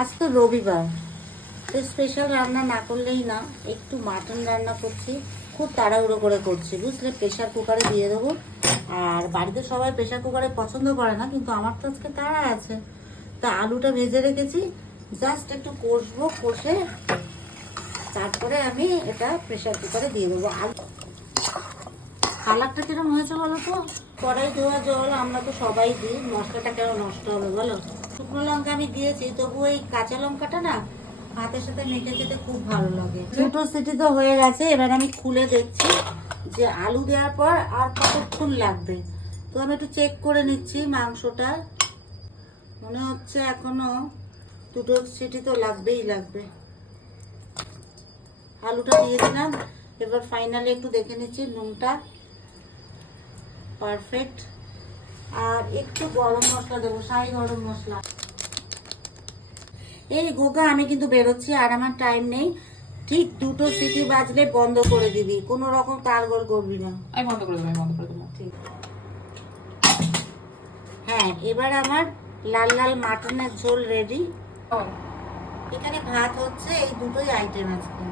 আজ তো রবিবার, তো স্পেশাল রান্না না করলেই না। একটু মাটন রান্না করছি, খুব তাড়াহুড়ো করে করছি বুঝলে। প্রেশার কুকারে দিয়ে দেবো। আর বাড়িতে সবাই প্রেশার কুকারে পছন্দ করে না, কিন্তু আমার তো আজকে তাড়া আছে। তা আলুটা ভেজে রেখেছি, জাস্ট একটু কষবো, কষে তারপরে আমি এটা প্রেশার কুকারে দিয়ে দেবো। আলু কালারটা কিরকম হয়েছে বলো তো? কড়াই ধোয়া জল আমরা তো সবাই দিই, মশলাটা কেন নষ্ট হবে বলো। শুকনো লঙ্কা আমি দিয়েছি, তবু এই কাঁচা লঙ্কাটা না ভাতের সাথে মেখে খেতে খুব ভালো লাগে। দুটো সিটি তো হয়ে গেছে, এবার আমি খুলে দেখছি যে আলু দেওয়ার পর আর কতক্ষণ লাগবে। তো আমি একটু চেক করে নিচ্ছি মাংসটা, মনে হচ্ছে এখনো দুটো সিটি তো লাগবেই লাগবে। আলুটা দিয়ে দিলাম, এবার ফাইনালি একটু দেখে নিচ্ছি নুনটা পারফেক্ট। আর একটু গরম মশলা দেবো, শাহি গরম মশলা। এই গোগা আমি কিন্তু বেরোচ্ছি, আর আমার টাইম নেই। ঠিক দুটো সিটি বাজলে বন্ধ করে দিবি, কোনো রকম তাড়গড় করবি না। আমি বন্ধ করে দেবো, আমি বন্ধ করে দেবো। ঠিক। হ্যাঁ, এবার আমার লাল লাল মাটনের ঝোল রেডি। এখানে ভাত হচ্ছে, এই দুটোই আইটেম আজকে।